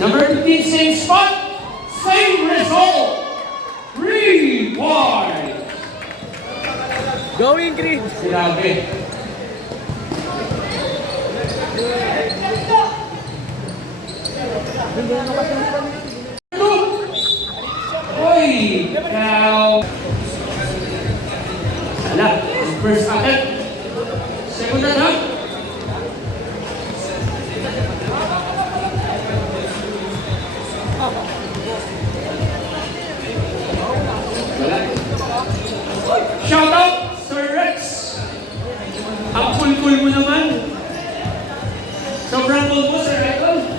Number 15, same spot, same result. 3 points. Going green! Grabe. Oy! Now, ala, first attempt. Second attempt. Shout out, Sir Rex. Ang cool-cool mo naman. Sobrang cool mo, Sir Idol.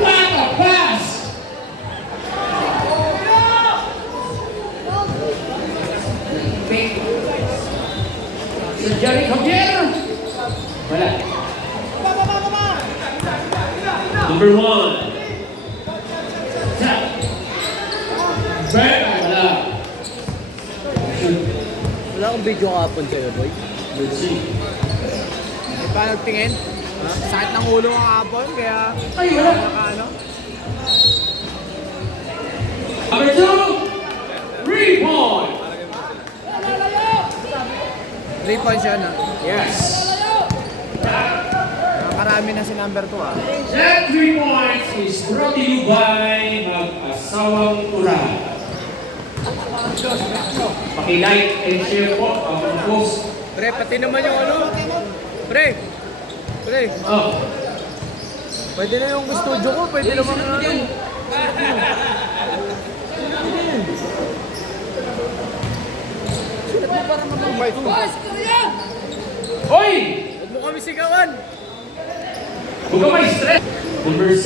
What a pass! Sir Jerry Javier. Wala. Number 1. Wala. Wala akong video kapon sa'yo, boy. Let's see. Di pa nagtingin? Ha? Sakit ng ulo ang kapon, kaya... Ay, wala. Ano? Number 2. 3 points. 3 points yan, ha? Yes. Nakarami na si number 2, ha? That 3 points is brought to you by Mag-Asawang Ura. Paki-like and share po ang post. Pre, pati naman yung ano? Pre! Pre! Oh. Pwede na yung studio ko, pwede naman yung ano. Sulat mo para mag-invite mo. Hoy! Huwag mo kami sigawan! Huwag ka may stress. Number 6.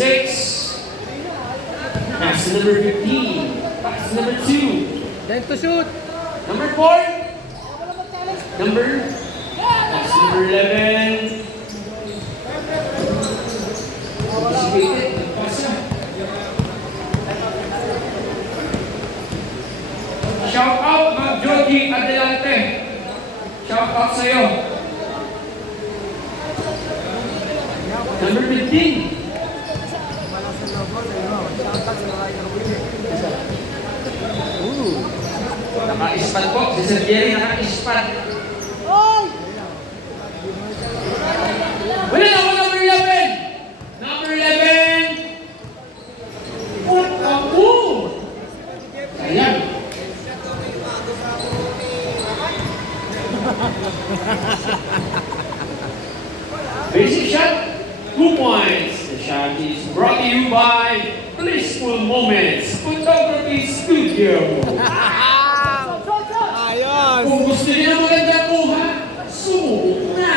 Pass to number 15. Pass to number 2. Then to shoot! Number 4. Pass to number 11. Anticipated. Pass na. Shout out, Mag Jogi Adelante. Shout out sa'yo. Number 15. Naka-ispan po. Si Sir Jerry naka-ispan. Wala ako number 11. Number 11. What a move! Ayan. Basic shot. 2 points. The shot is brought to you by Blissful Moments Photography Studio. Ayos! Kung gusto niyo ng maganda kuha, sumubok na.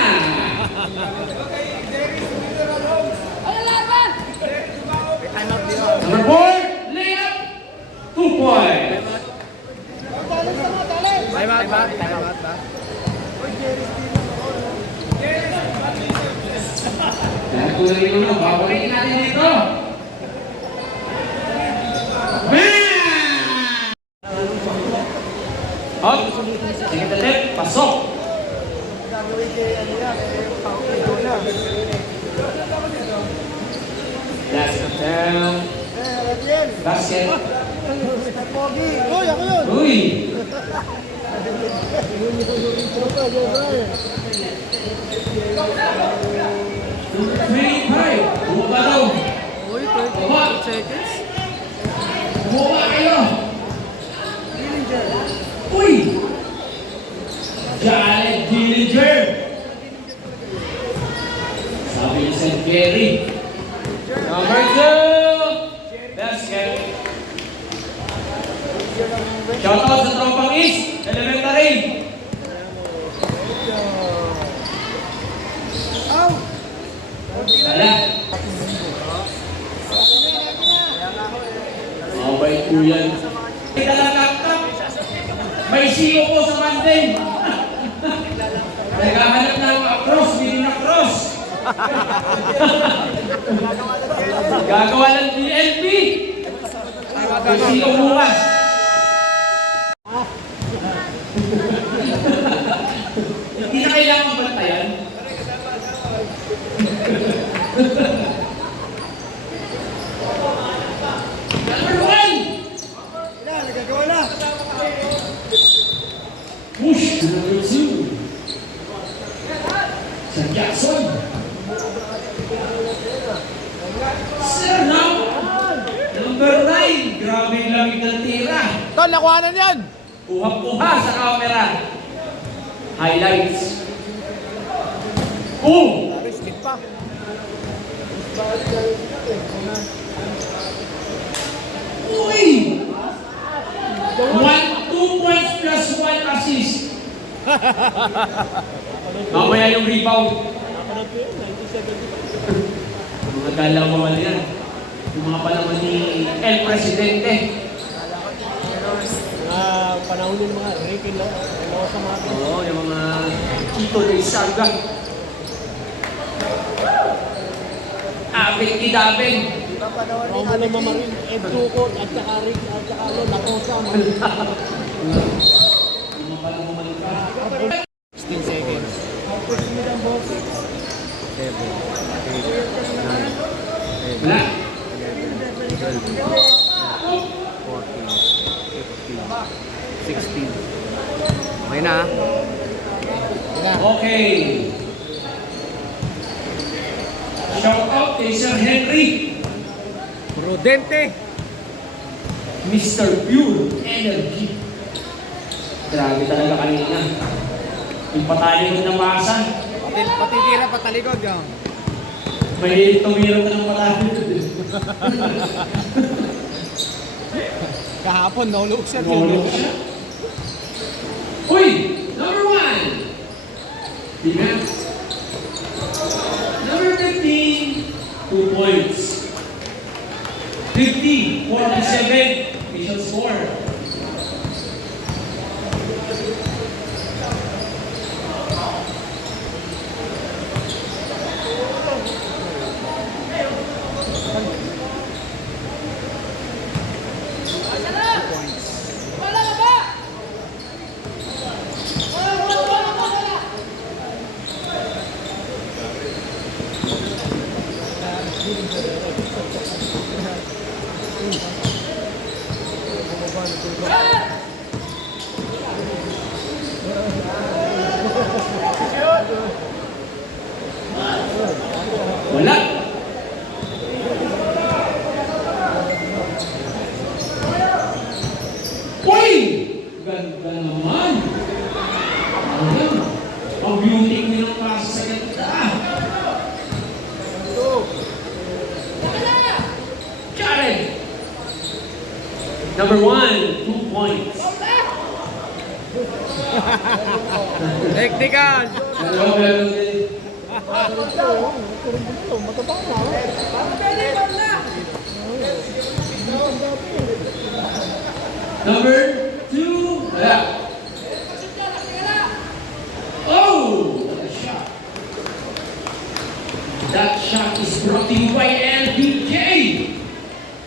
Number 4, layup. 2 points. Time out ba? Time out ba? Dahil kung nalito na, babalikin natin dito. Bam! Up. Second attempt, pasok. Last attempt. Basket. Uy! Five. Buka daw. Uy, 30 seconds. Buka kayo. Uy! Jared Dillinger. Sabi ni St. Gary. Number 2. Basket. Shout out sa Tropang East. Elementary. Wala. Mabait po yan. May dalagaktak. May siyo po sa Monday. Naghahanap na ng cross, hindi na cross. Gagawa ng DLP. May siyo bukas. Hindi na kailangan Number 1. Nagagawa na. Push to number 2. Sa Jackson. Sir, now. Number 9. Grabe yung lamig ng tira. Ton, nakuha na yan. Kuha-kuha sa camera. Highlights. Oh! Skip pa. Uy! 2 points plus 1 assist. Mamaya yung rebound. Mga galaw mo yan. Yung mga panahon ni El Presidente. Panahon ng mga Ricky Law sa mga Oo, yung mga Chito de Sarga. Abit Kidabin. Romo ng Mamarin, Ed Ducot, at saka Rick, at saka Lacosa. Yung mga panahon malika. 16 seconds. 7, 8, 9, 10, Wala. 11, 12, 14, 15, 16. Okay na. Okay. Shout out kay Sir Henry. Prudente. Mr. Pure Energy. Grabe talaga kanina. Yung patayo ko na masa. Patitira patalikod yun. Mahilig tumira ka ng patayo. Kahapon, naulog siya. Tumulog siya. Uy! Number 1! Di ba? Number 15, 2 points. 50, 47, official score. Wala. Uy! Ganda naman. Ayan. Ang beauty ko yung klase sa ganda. Karen. Number 1, 2 points. Technical. Dalawa meron din. Number 2, wala. Oh! What a shot. That shot is brought to you by LBJ.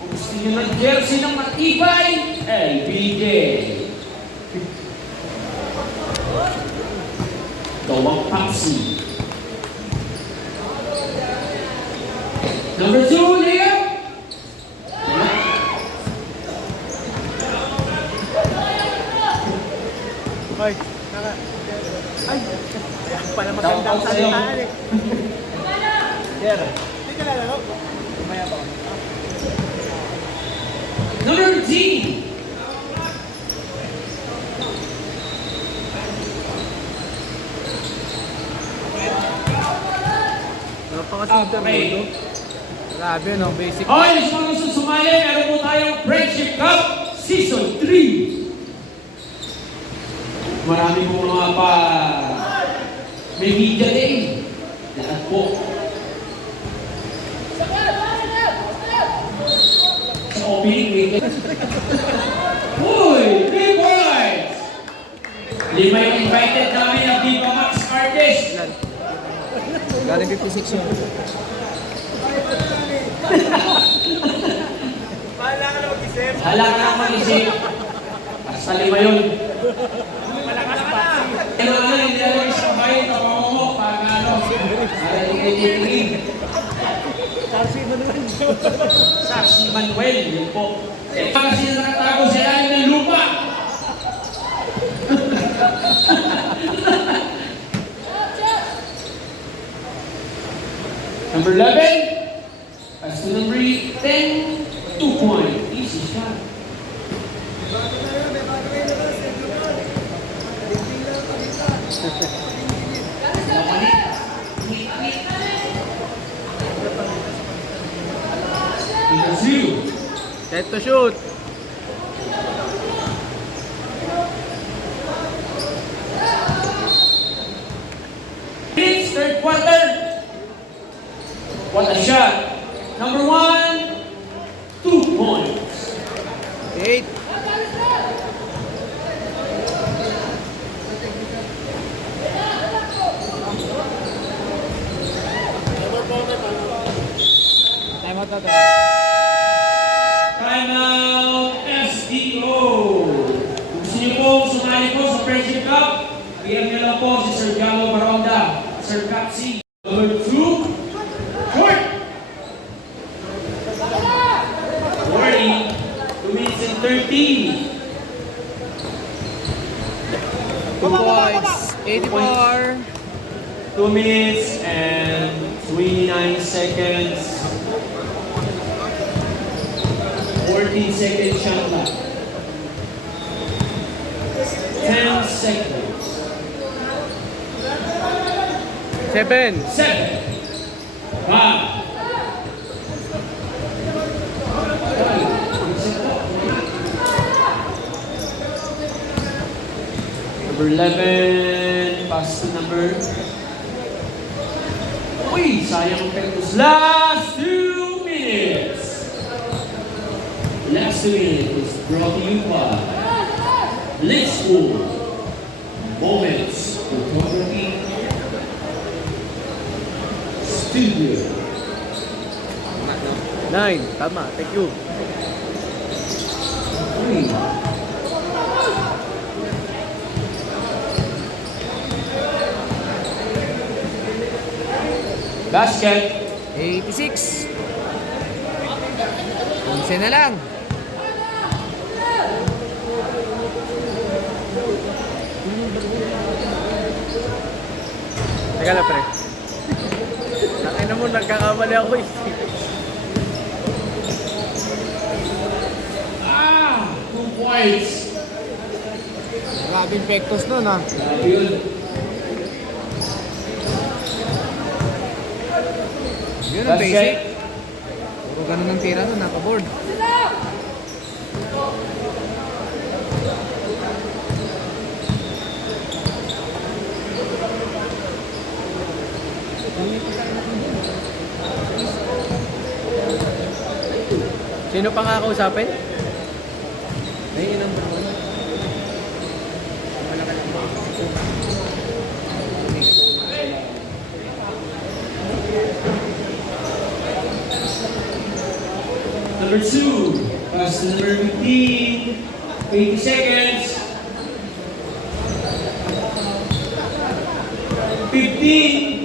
Kung gusto nyo ng jersey ng matibay, LBJ. Gawang paksi. Number 2, Leo. Hoy, ay, pala magandang Shout out sa'yo. salitaan eh. Sir, hindi ka lalaro. Kumaya pa ako. Number 13. Ano pa kasi Okay. Grabe no, basic. Hoy, sa mga gusto sumali, meron po tayong Friendship Cup Season 3. Marami po mga pa... May media day. Lahat po. Sa opening weekend. Uy, 3 boys! 5 yung invited namin ang Viva Max artist. Galing 56 yun. Bahala ka na mag-isip. Hala ka lang mag-isip. Basta 5 yun. Malakas pa. Pero ano, hindi naman isang bayo, kapango mo, pag ano, para hindi kayo titingin. Kasi Manuel. Saksi Manuel, yun po. Eh, kasi nakatago sa ilalim ng lupa. Number 11, pass to number 10, 2 point. Easy shot. Number 0. Set to shoot. It's third quarter. What a shot. Number 1, 2 points. 8. Time out na to. Timeout SDO. Kung gusto niyo po sumali po sa Friendship Cup, PM niyo lang po si Sir Gamo Baronda, Sir Capsi. Number 2, short. 40, 2 minutes and 30. 2 points. 84. 2 minutes and 29 seconds. 14 seconds shot clock. 10 seconds. 7. 7. 5. Number 11, pass to number. Uy, sayang ang Pectus. Last 2 minutes. Last 2 minutes is brought to you by Blissful Moments Photography Studio. 9. Tama. Thank you. Uy. Basket. 86. 11 na lang. Teka lang, pre. Nakina mo, nagkakamali ako eh. Ah! 2 points. Grabe yung pectus nun ah. Grabe yun. Yun ang Basket. basic. Puro ganun ang tira nun, naka-board. Sino pa kakausapin? Ay, yun ang number 1. Number 2, pass to number 15, 80 seconds. 15,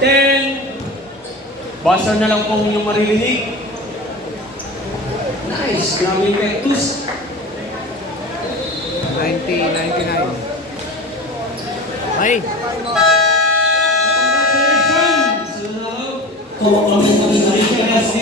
10, buzzer na lang po yung maririnig. Nice, grabe yung Pectus. 90, 99. Ay! Congratulations! Kung ano